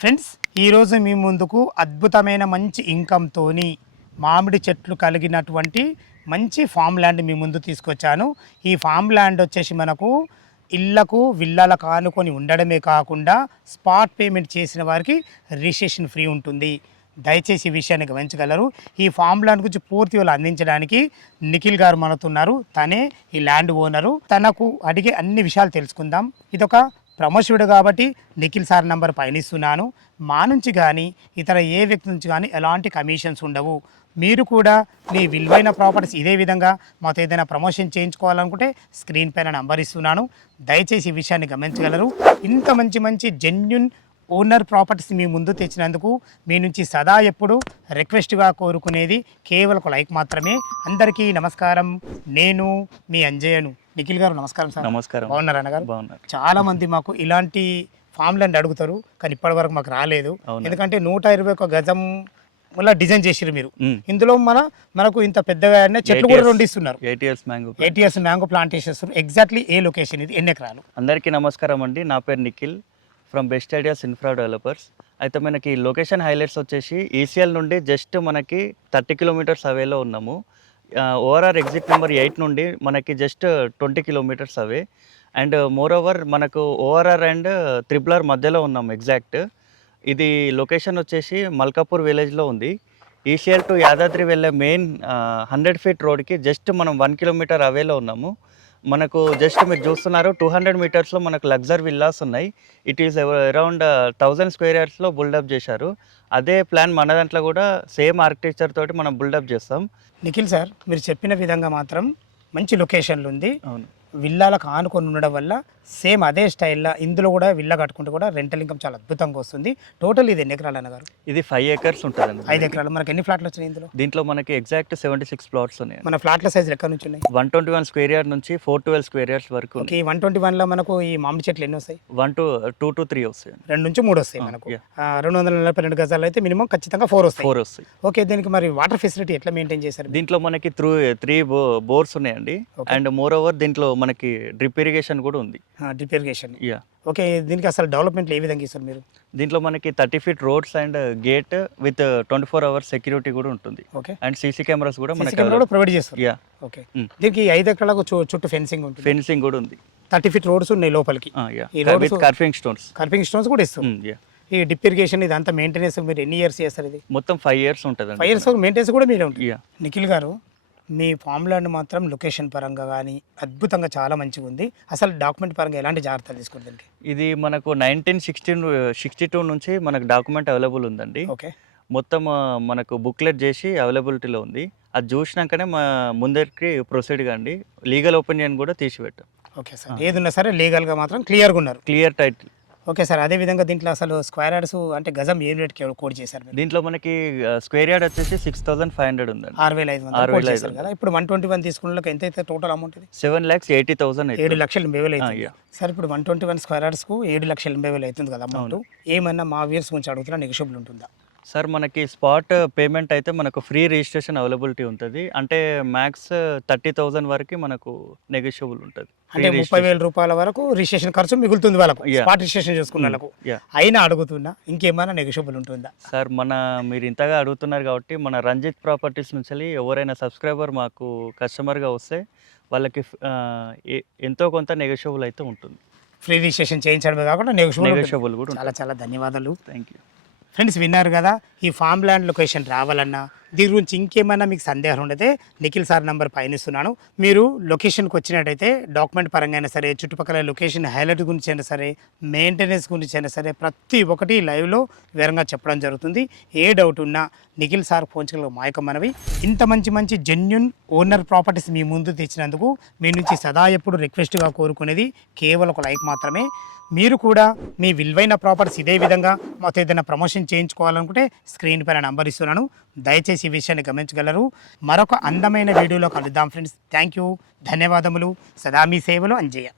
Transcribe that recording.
Friends, ఈరోజు మీ ముందుకు అద్భుతమైన మంచి ఇన్కమ్తోని మామిడి చెట్లు కలిగినటువంటి మంచి ఫామ్ ల్యాండ్ మీ ముందు తీసుకొచ్చాను. ఈ ఫామ్ ల్యాండ్ వచ్చేసి మనకు ఇళ్లకు విల్లాలకు ఆనుకొని ఉండడమే కాకుండా స్పాట్ పేమెంట్ చేసిన వారికి రిజిస్ట్రేషన్ ఫ్రీ ఉంటుంది. దయచేసి ఈ విషయాన్ని గమనించగలరు. ఈ ఫామ్ ల్యాండ్ గురించి పూర్తి వాళ్ళు అందించడానికి నిఖిల్ గారు మనతున్నారు. తనే ఈ ల్యాండ్ ఓనరు. తనకు అడిగే అన్ని విషయాలు తెలుసుకుందాం. ఇదొక ప్రమోషుడు కాబట్టి నిఖిల్ సార్ నంబర్ పైన ఇస్తున్నాను. మా నుంచి కానీ ఇతర ఏ వ్యక్తి నుంచి కానీ ఎలాంటి కమిషన్స్ ఉండవు. మీరు కూడా మీ విలువైన ప్రాపర్టీస్ ఇదే విధంగా మాతో ఏదైనా ప్రమోషన్ చేయించుకోవాలనుకుంటే స్క్రీన్ పైన నంబర్ ఇస్తున్నాను. దయచేసి ఈ విషయాన్ని గమనించగలరు. ఇంత మంచి జెన్యున్ ఓనర్ ప్రాపర్టీస్ మీ ముందు తెచ్చినందుకు మీ నుంచి సదా ఎప్పుడు రిక్వెస్ట్గా కోరుకునేది కేవలం ఒక లైక్ మాత్రమే. అందరికీ నమస్కారం. నేను మీ అంజయ్యను. నిఖిల్ గారు నమస్కారం సార్. నమస్కారం. బాగున్నారు అన్నగారు? బాగున్నారు. చాలా మంది మాకు ఇలాంటి ఫామ్ ల్యాండ్ అడుగుతారు, కానీ ఇప్పటి వరకు మాకు రాలేదు. ఎందుకంటే 121 గజం డిజైన్ చేసిరు మీరు. ఇందులో మనకు ఇంత పెద్దగా చెట్లు కూడా 2 ఇస్తున్నారు. 8 ఇయర్స్ మ్యాంగో ప్లాంటేషన్స్. ఎగ్జాక్ట్లీ ఏ లొకేషన్ ఇది, ఎన్ని ఎకరాలు? అందరికీ నమస్కారం అండి. నా పేరు Nikhil from best ideas infra developers. అయితే మనకి లొకేషన్ హైలైట్స్ వచ్చేసి ఈసీఎల్ నుండి జస్ట్ మనకి 30 కిలోమీటర్స్ అవేలో ఉన్నాము. ఓఆర్ఆర్ ఎగ్జిట్ నెంబర్ 8 నుండి మనకి just 20 kilometres away. And more over మనకు ఓఆర్ఆర్ అండ్ RRR మధ్యలో ఉన్నాము ఎగ్జాక్ట్. ఇది లొకేషన్ వచ్చేసి మల్కాపూర్ విలేజ్లో ఉంది. ఈసీఎల్ టు యాదాద్రి వెళ్ళే మెయిన్ 100 ఫీట్ రోడ్కి జస్ట్ మనం 1 కిలోమీటర్ అవేలో ఉన్నాము. మనకు జస్ట్ మీరు చూస్తున్నారు 200 మీటర్స్లో మనకు లగ్జరీ విల్లాస్ ఉన్నాయి. ఇట్ ఈస్ అరౌండ్ 1000 స్క్వేర్ యార్డ్స్లో బిల్డప్ చేశారు. అదే ప్లాన్ మన దాంట్లో కూడా సేమ్ ఆర్కిటెక్చర్ తోటి మనం బిల్డప్ చేస్తాం. నిఖిల్ సార్, మీరు చెప్పిన విధంగా మాత్రం మంచి లొకేషన్లు ఉంది. అవును, విల్లాలకు ఆనుకొని ఉండడం వల్ల సేమ్ అదే స్టైల్లో ఇందులో కూడా విల్లా కట్టుకుంటే కూడా రెంటల్ ఇన్కమ్ చాలా అద్భుతంగా వస్తుంది. టోటల్ ఇది ఎన్ని ఎకరాలు అన్నగారు? ఇది 5 acres ఉంటుందండి. 5 ఎకరాలు. మనకి ఎన్ని ఫ్లాట్లు వచ్చినాయి ఇందులో? దీంట్లో మనకి ఎగ్జాక్ట్ 76 ప్లాట్స్ ఉన్నాయి. మన ఫ్లాట్ల సైజులు ఎక్కడ నుంచి ఉన్నాయి? 121 స్క్వేర్ యార్డ్ నుంచి 412 స్క్వేర్ యార్డ్స్ వరకు. ఓకే, 121లో మనకు ఈ మామిడి చెట్లు ఎన్ని వస్తాయి? 2 to 3 వస్తాయి. 2 నుంచి 3 వస్తాయి మనకు. 242 గజాలు అయితే మినిమం ఖచ్చితంగా 4 వస్తాయి. ఓకే, దీనికి మరి వాటర్ ఫెసిలిటీ ఎట్లా మెయింటైన్ చేశారు? దీంట్లో మనకి 3 బోర్స్ ఉన్నాయండి. అండ్ మోర్ ఓవర్ దీంట్లో మనకి డ్రిప్ ఇరిగేషన్ కూడా ఉంది. Drip irrigation. ఓకే, దీనికి అసలు డెవలప్మెంట్ ఏ విధంగా ఇస్తారు మీరు? దీంట్లో మనకి 30 feet roads and gate with 24 hours security కూడా ఉంటుంది. ఓకే, అండ్ సీసీ కెమెరాస్ కూడా మనకి ప్రొవైడ్ చేస్తారు. ఓకే, దీనికి 5 ఎకరాలకు చుట్టూ ఫెన్సింగ్ ఉంటుంది. ఫెన్సింగ్ కూడా ఉంది. 30 ఫీట్ రోడ్స్ ఉన్నాయి లోపలికి. కర్ఫింగ్ స్టోన్స్ కూడా ఇస్తారు. ఈ డ్రిప్ ఇరిగేషన్ ఇదంతా మెయింటెనెన్స్ మీరు ఎన్ని ఇయర్స్ చేస్తారు? ఇది మొత్తం 5 years ఉంటుంది. 5 years మెయింటెనెన్స్ కూడా మీరే ఉంటుంది. నిఖిల్ గారు, మీ ఫామ్ ల్యాండ్ మాత్రం లొకేషన్ పరంగా కానీ అద్భుతంగా చాలా మంచిగా ఉంది. అసలు డాక్యుమెంట్ పరంగా ఎలాంటి జాగ్రత్తలు తీసుకుంటుంది? ఇది మనకు 1962 నుంచి మనకు డాక్యుమెంట్ అవైలబుల్ ఉందండి. ఓకే, మొత్తం మనకు బుక్లెట్ చేసి అవైలబిలిటీలో ఉంది. అది చూసినాకనే మా ముందరికి ప్రొసీడ్ కండి. లీగల్ ఒపీనియన్ కూడా తీసిపెట్టాం. ఓకే సార్, ఏదున్నా సరే లీగల్గా మాత్రం క్లియర్గా ఉన్నారు. Clear title. ఓకే సార్, అదేవిధంగా దీంట్లో అసలు స్క్వేర్ యార్డ్స్ అంటే గజం ఏ రేట్కి కోడ్ చేశారు? దీంట్లో మనకి స్క్వేర్ యార్డ్ వచ్చేసి 6500 ఉందండి. 6500 కదా. ఇప్పుడు 121 తీసుకున్న ఎంత అయితే టోటల్ అమౌంట్? 7,80,000. 7,80,000 అవుతుంది. సార్, ఇప్పుడు 121 స్క్వేర్ యార్డ్స్కు 7,80,000 అవుతుంది కదా అమౌంట్. ఏమన్నా మా వ్యూర్స్ గురించి అడుగుతున్నా, నెగోషియబుల్ ఉంటుందా? సార్, మనకి స్పాట్ పేమెంట్ అయితే మనకు ఫ్రీ రిజిస్ట్రేషన్ అవైలబిలిటీ ఉంటుంది. అంటే మ్యాక్స్ 30,000 వరకు మనకు నెగోషియబుల్ ఉంటుంది. అంటే 30,000 రూపాయల వరకు రిజిస్ట్రేషన్ ఖర్చు మిగులుతుంది వాళ్ళకు, స్పాట్ రిజిస్ట్రేషన్ చేసుకున్న వాళ్ళకు. అయినా అడుగుతున్నా, ఇంకేమైనా నెగోషియబుల్ ఉంటుందా? సార్, మీరు ఇంతగా అడుగుతున్నారు కాబట్టి మన రంజిత్ ప్రాపర్టీస్ నుంచి ఎవరైనా సబ్స్క్రైబర్ మాకు కస్టమర్గా వస్తే వాళ్ళకి ఎంతో కొంత నెగోషియబుల్ అయితే ఉంటుంది. ఫ్రీ రిజిస్ట్రేషన్ చేయించడమే కాకుండా నెగోషియబుల్ కూడా. చాలా చాలా ధన్యవాదాలు. Thank you. ఫ్రెండ్స్, విన్నారు కదా, ఈ ఫామ్ ల్యాండ్ లొకేషన్ రావాలన్నా దీని గురించి ఇంకేమైనా మీకు సందేహం ఉండతే నిఖిల్ సార్ నంబర్ పైన ఇస్తున్నాను. మీరు లొకేషన్కి వచ్చినట్టయితే డాక్యుమెంట్ పరంగా అయినా సరే, చుట్టుపక్కల లొకేషన్ హైలైట్ గురించి అయినా సరే, మెయింటెనెన్స్ గురించి అయినా సరే, ప్రతి ఒక్కటి లైవ్లో వివరంగా చెప్పడం జరుగుతుంది. ఏ డౌట్ ఉన్నా నిఖిల్ సార్ ఫోన్ చేయగల మాయకం మనవి. ఇంత మంచి జెన్యున్ ఓనర్ ప్రాపర్టీస్ మీ ముందు తెచ్చినందుకు మీ నుంచి సదా ఎప్పుడు రిక్వెస్ట్గా కోరుకునేది కేవలం ఒక లైక్ మాత్రమే. మీరు కూడా మీ విలువైన ప్రాపర్టీస్ ఇదే విధంగా మాతో ఏదైనా ప్రమోషన్ చేయించుకోవాలనుకుంటే స్క్రీన్ పైన నంబర్ ఇస్తున్నాను. దయచేసి ఈ విషయాన్ని గమనించగలరు. మరొక అందమైన వీడియోలో కలుద్దాం ఫ్రెండ్స్. థ్యాంక్ యూ, ధన్యవాదములు. సదా మీ సేవలో అంజయ్య.